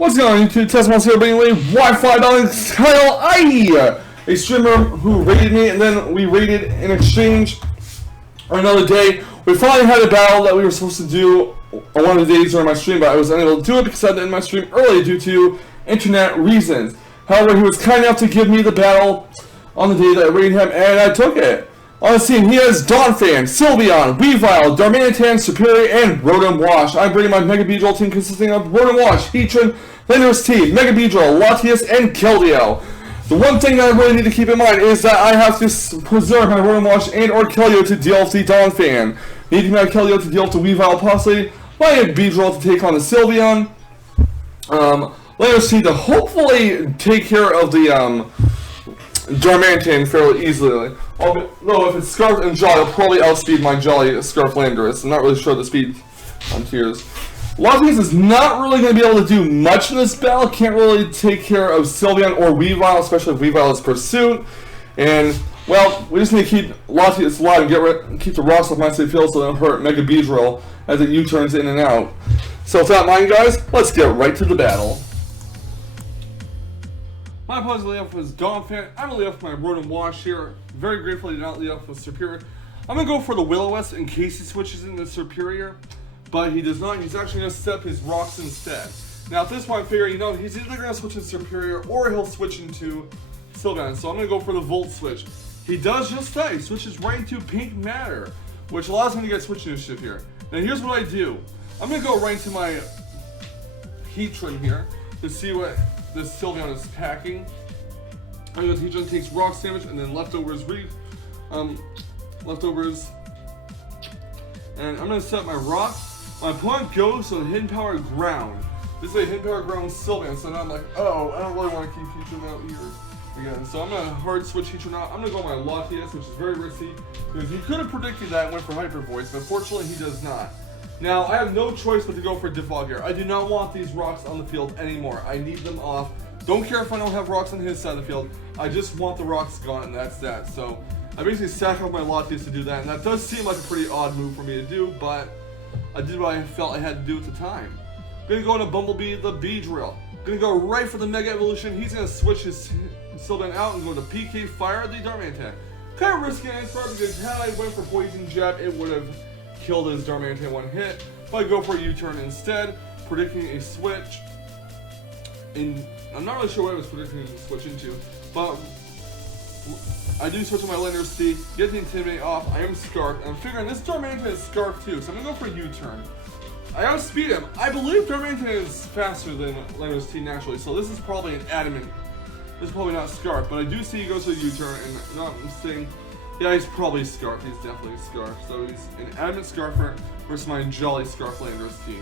What's going on YouTube? Testimonials here bringing away Wi-Fi on KyleAye, a streamer who raided me, and then we raided in exchange another day. We finally had a battle that we were supposed to do on one of the days during my stream, but I was unable to do it because I had to end my stream early due to internet reasons. However, he was kind enough to give me the battle on the day that I raided him, and I took it. On the team, he has Donphan, Sylveon, Weavile, Darmanitan, Superior, and Rotom Wash. I'm bringing my Mega Beedrill team consisting of Rotom Wash, Heatran, Landorus T, Mega Beedrill, Latias, and Keldeo. The one thing that I really need to keep in mind is that I have to preserve my Rotom Wash and or Keldeo to deal with the Donphan. Needing my Keldeo to deal with the Weavile, possibly my Beedrill to take on the Sylveon. Landorus T to hopefully take care of the Darmanitan fairly easily. Although if it's Scarf and Jolly, I'll probably outspeed my Jolly Scarf Landorus. I'm not really sure the speed on tiers. Latias is not really going to be able to do much in this battle. Can't really take care of Sylveon or Weavile, especially if Weavile is Pursuit. And, well, we just need to keep Latias alive and keep the rocks off my safe field so they don't hurt Mega Beedrill as it U-turns in and out. So with that in mind, guys, let's get right to the battle. My opponent's lead off with Donphan. I'm going to lead off with my Rotom Wash here. Very grateful he did not lead off with Superior. I'm going to go for the Will-O-Wisp in case he switches into Superior. But he does not. He's actually going to step his rocks instead. Now at this point I figure, you know, he's either going to switch into Superior or he'll switch into Sylveon. So I'm going to go for the Volt switch. He does just that. He switches right into Pink Matter, which allows me to get switch initiative here. Now here's what I do. I'm going to go right into my Heatran here to see what this Sylveon is packing. I go to Heatran, takes rocks damage, and then leftovers. And I'm going to set my rock. My opponent goes to the Hidden Power Ground. This is a Hidden Power Ground Sylveon, so now I'm like, oh, I don't really want to keep Heatran out here again. So I'm going to hard switch Heatran out. I'm going to go my Latias, which is very risky, because he could have predicted that and went for Hyper Voice, but fortunately he does not. Now, I have no choice but to go for Defog here. I do not want these rocks on the field anymore. I need them off. Don't care if I don't have rocks on his side of the field. I just want the rocks gone, and that's that. So I basically sack off my Latias to do that, and that does seem like a pretty odd move for me to do, but I did what I felt I had to do at the time. Gonna go into Bumblebee, the Beedrill. Gonna go right for the Mega Evolution. He's gonna switch his Sylveon out and go to PK Fire the Darmanitan. Kind of risky on his part because had I went for Poison Jab, it would have killed his Darmanitan one hit. But I go for a U-turn instead, predicting a switch. And I'm not really sure what I was predicting to switch into, but I do switch to my Landorus T, get the Intimidate off. I am Scarfed. I'm figuring this Darmanitan is Scarfed too, so I'm gonna go for a U-turn. I outspeed him. I believe Darmanitan is faster than Landorus T naturally, so this is probably an adamant. This is probably not Scarfed, but I do see he goes to a U-turn, and not saying, yeah, he's probably Scarfed. He's definitely Scarfed. So he's an adamant Scarfer versus my Jolly Scarf Landorus T.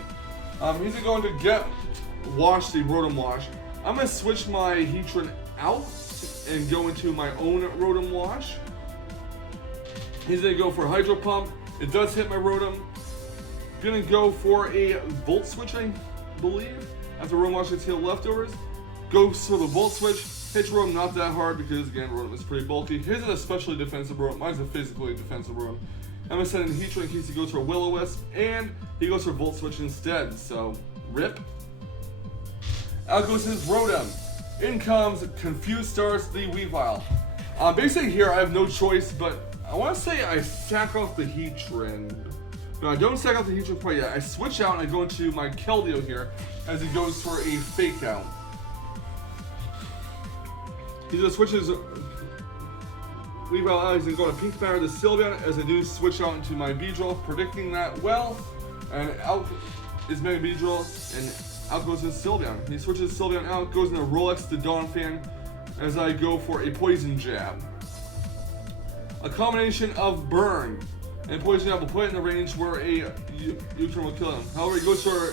He's going to get Wash the Rotom Wash. I'm gonna switch my Heatran out and go into my own Rotom Wash. He's gonna go for a Hydro Pump. It does hit my Rotom. Gonna go for a Volt Switch, I believe. After Rotom Wash gets hit leftovers. Goes for the Volt Switch. Hits Rotom not that hard because again Rotom is pretty bulky. His is a especially defensive Rotom. Mine's a physically defensive Rotom. I'm gonna send in Heatran in case he goes for a Will-O-Wisp, and he goes for Volt Switch instead. So rip. Out goes his Rotom. In comes Confused Stars, the Weavile. Basically here I have no choice, but I want to say I sack off the Heatran. No, I don't sack off the Heatran quite yet. I switch out and I go into my Keldeo here as he goes for a Fake Out. He just switches Weavile out. He's going to go to Pink Matter the Sylveon as I do switch out into my Beedrill, predicting that well. And out is Mega Beedrill, and out goes his Sylveon. He switches Sylveon out, goes into Rolex to Donphan as I go for a Poison Jab. A combination of Burn and Poison Jab will put it in the range where a U-turn will kill him. However, he goes for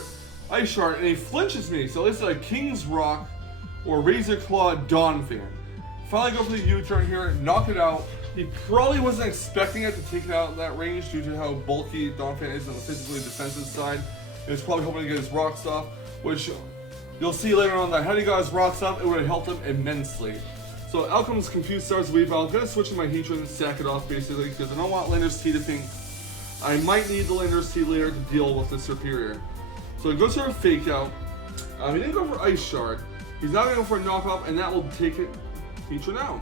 Ice Shard and he flinches me, so this is a King's Rock or Razor Claw Donphan. Finally go for the U-turn here, knock it out. He probably wasn't expecting it to take it out of that range due to how bulky Donphan is on the physically defensive side. He was probably hoping to get his rocks off, which you'll see later on that had he got his rocks off, it would have helped him immensely. So out comes Confused Stars Weavile. I'm going to switch to my Heatran and sack it off basically because I don't want Landorus T to think I might need the Landorus T later to deal with the Superior. So it goes for a Fake Out. He didn't go for Ice Shard. He's not going to go for a knockoff, and that will take it Heatran out.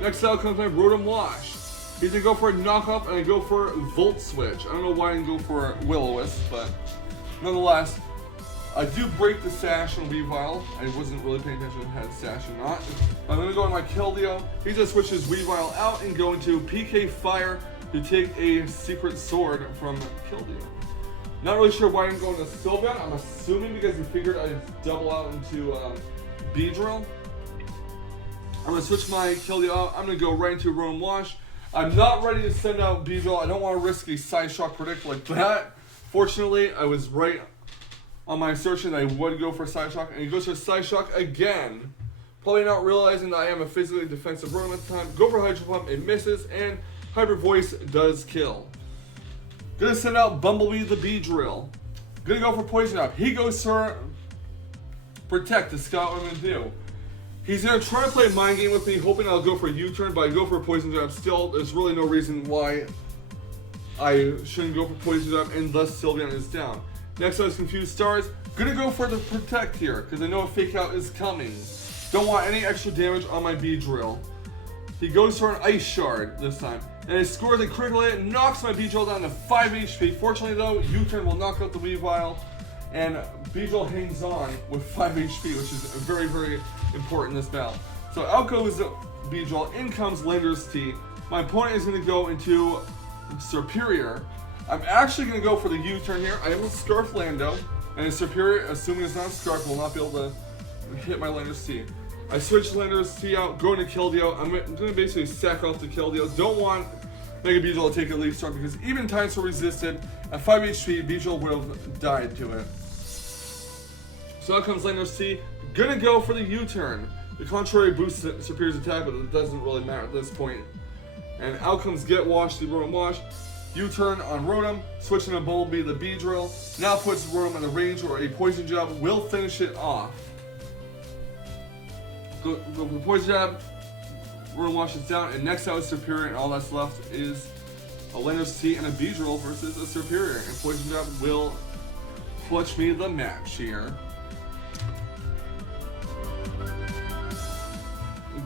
Next out comes my Rotom Wash. He's going to go for a knockoff, and I go for Volt Switch. I don't know why I didn't go for Will-O-Wisp, but nonetheless, I do break the Sash on Weavile. I wasn't really paying attention if it had Sash or not. I'm going to go on my KyleAye. He's going to switch his Weavile out and go into PK Fire to take a Secret Sword from KyleAye. Not really sure why I didn't go into Sylveon. I'm assuming because he figured I'd double out into Beedrill. I'm going to switch my KyleAye out. I'm going to go right into Rotom Wash. I'm not ready to send out Beedrill. I don't want to risk a Side Shock predict like that. Fortunately, I was right on my assertion that I would go for Side Shock, and he goes for Side Shock again. Probably not realizing that I am a physically defensive Rotom at the time. Go for Hydro Pump, it misses, and Hyper Voice does kill. Gonna send out Bumblebee the Beedrill. Gonna go for Poison Up. He goes for Protect to scout what I'm gonna do. He's gonna try to play a mind game with me, hoping I'll go for a U-turn, but I go for a Poison Jab. Still, there's really no reason why I shouldn't go for Poison Jab, and thus Sylveon is down. Next up is Confused Stars. Gonna go for the Protect here, because I know a Fake Out is coming. Don't want any extra damage on my Beedrill. He goes for an Ice Shard this time. And he scores a critical hit, knocks my Beedrill down to 5 HP. Fortunately though, U-turn will knock out the Weavile, and Beedrill hangs on with 5 HP, which is very, very important in this battle. So out goes Beedrill, in comes Lander's T. My opponent is going to go into Superior. I'm actually going to go for the U-turn here. I will Scarf Lando, and his Superior, assuming it's not a Scarf, will not be able to hit my Lander's T. I switch Lander's T out, going to KyleAye. I'm going to basically sack off the KyleAye. Don't want Mega Beedrill to take a Leaf Storm because even Tyrannosaur resisted at 5 HP, Beedrill would have died to it. So out comes Lander's T. Gonna go for the U-turn. The contrary boosts Superior's attack, but it doesn't really matter at this point. And out comes Get Washed, the Rotom Wash. U-turn on Rotom, switching to Bumblebee the Beedrill. Now puts Rotom in the range where a Poison Jab will finish it off. Go for the Poison Jab, Rotom Wash is down, and next out is Superior, and all that's left is a Lander's T and a Beedrill versus a Superior, and Poison Jab will clutch me the match here.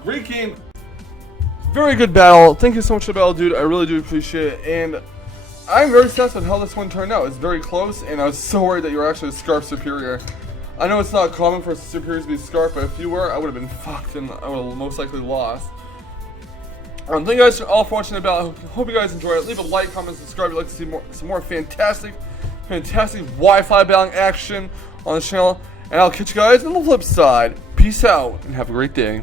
Great game. Very good battle. Thank you so much for the battle, dude. I really do appreciate it, and I'm very satisfied with how this one turned out. It's very close, and I was so worried that you were actually a Scarf Superior. I know it's not common for Superiors to be Scarf, but if you were, I would have been fucked and I would have most likely lost. Thank you guys all for watching the battle. Hope you guys enjoyed it. Leave a like, comment, subscribe if you'd like to see some more fantastic Wi-Fi battling action on the channel. And I'll catch you guys on the flip side. Peace out and have a great day.